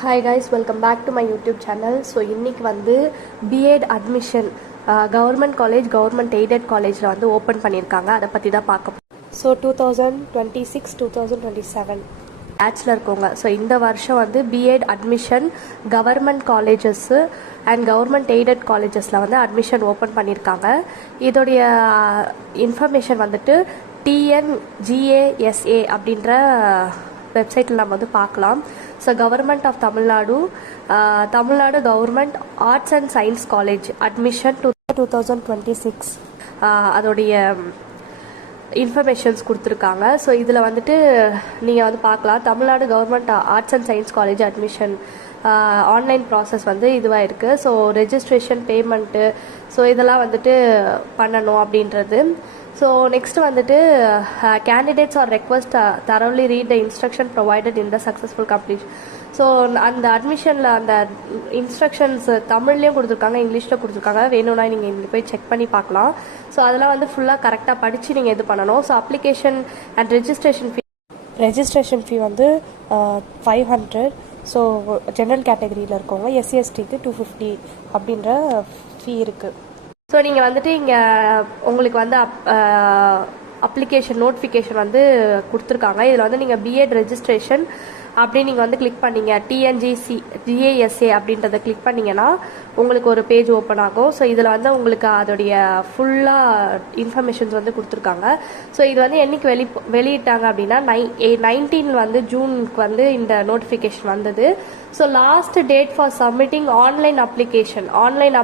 Hi guys, welcome back to my YouTube channel. So இன்னைக்கு வந்து B.Ed admission government college government aided காலேஜில் வந்து open பண்ணியிருக்காங்க. அதை பற்றி தான் பார்க்க போகிறோம். ஸோ 2026-2027 பேட்சில் இருக்கவங்க ஸோ இந்த வருஷம் வந்து B.Ed admission government colleges and government aided காலேஜஸில் வந்து அட்மிஷன் ஓப்பன் பண்ணியிருக்காங்க. இதோடைய இன்ஃபர்மேஷன் வந்துட்டு TNGASA அப்படின்ற வெப்சைட்டில் நம்ம வந்து பார்க்கலாம். So government of Tamil Nadu government arts and science college admission 2026 அதோடைய இன்ஃபர்மேஷன்ஸ் கொடுத்துருக்காங்க. ஸோ இதில் வந்துட்டு நீங்கள் வந்து பார்க்கலாம், Tamil Nadu government arts and science college admission online process வந்து இதுவாக இருக்குது. ஸோ ரெஜிஸ்ட்ரேஷன் பேமெண்ட்டு ஸோ இதெல்லாம் வந்துட்டு பண்ணணும் அப்படின்றது. ஸோ நெக்ஸ்ட் வந்துட்டு candidates R request தரோலி read the instruction provided in the successful completion. So அந்த அட்மிஷனில் அந்த இன்ஸ்ட்ரக்ஷன்ஸ் தமிழ்லேயும் கொடுத்துருக்காங்க, இங்கிலீஷில் கொடுத்துருக்காங்க. வேணும்னா நீங்கள் இங்கே போய் செக் பண்ணி பார்க்கலாம். ஸோ அதெல்லாம் வந்து ஃபுல்லாக கரெக்டாக படித்து நீங்கள் இது பண்ணணும். ஸோ அப்ளிகேஷன் அண்ட் ரெஜிஸ்ட்ரேஷன் ஃபீ வந்து 500. ஸோ ஜென்ரல் கேட்டகரியில் இருக்கவங்க SC/STக்கு 250 அப்படின்ற ஃபீ இருக்குது. ஸோ நீங்கள் வந்துட்டு இங்கே உங்களுக்கு வந்து அப்ளிகேஷன் நோட்டிஃபிகேஷன் வந்து கொடுத்துருக்காங்க. இதில் வந்து நீங்கள் B.Ed ரெஜிஸ்ட்ரேஷன் அப்படி நீங்கள் வந்து கிளிக் பண்ணீங்க, TNGASA அப்படின்றத கிளிக் பண்ணிங்கன்னா உங்களுக்கு ஒரு பேஜ் ஓப்பன் ஆகும். ஸோ இதில் வந்து உங்களுக்கு அதோடைய ஃபுல்லாக இன்ஃபர்மேஷன்ஸ் வந்து கொடுத்துருக்காங்க. ஸோ இது வந்து என்னைக்கு வெளியிட்டாங்க அப்படின்னா 19 வந்து ஜூனுக்கு வந்து இந்த நோட்டிஃபிகேஷன் வந்தது. So last date for submitting online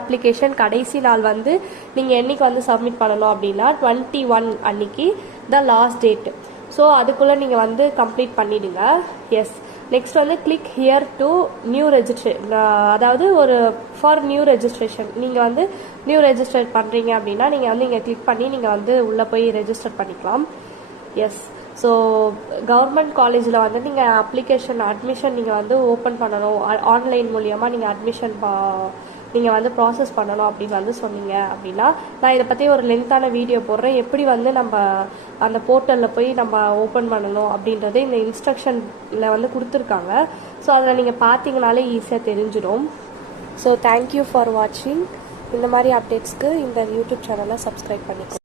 application கடைசி நாள் வந்து நீங்கள் என்னைக்கு வந்து சப்மிட் பண்ணணும் அப்படின்னா 21 அன்னைக்கு த லாஸ்ட் டேட். ஸோ அதுக்குள்ளே நீங்கள் வந்து கம்ப்ளீட் பண்ணிடுங்க. எஸ், நெக்ஸ்ட் வந்து கிளிக் ஹியர் டு நியூ அதாவது ஃபார் நியூ ரெஜிஸ்ட்ரேஷன். நீங்கள் வந்து நியூ ரெஜிஸ்டர் பண்ணுறீங்க அப்படின்னா நீங்கள் வந்து இங்கே கிளிக் பண்ணி நீங்கள் வந்து உள்ளே போய் ரெஜிஸ்டர் பண்ணிக்கலாம். எஸ், ஸோ கவர்மெண்ட் காலேஜில் வந்து நீங்கள் அட்மிஷன் நீங்கள் வந்து ஓப்பன் பண்ணணும், ஆன்லைன் மூலியமாக நீங்கள் அட்மிஷன் நீங்கள் வந்து ப்ராசஸ் பண்ணணும் அப்படின்னு வந்து சொன்னீங்க அப்படின்னா நான் இதை பற்றி ஒரு லென்த்தான வீடியோ போடுறேன். எப்படி வந்து நம்ம அந்த போர்ட்டலில் போய் நம்ம ஓப்பன் பண்ணணும் அப்படின்றது இந்த இன்ஸ்ட்ரக்ஷனில் வந்து கொடுத்துருக்காங்க. ஸோ அதில் நீங்கள் பார்த்தீங்கனாலே ஈஸியாக தெரிஞ்சிடும். ஸோ தேங்க்யூ ஃபார் வாட்சிங். இந்த மாதிரி அப்டேட்ஸ்க்கு இந்த யூடியூப் சேனலை சப்ஸ்கிரைப் பண்ணிக்கோங்க.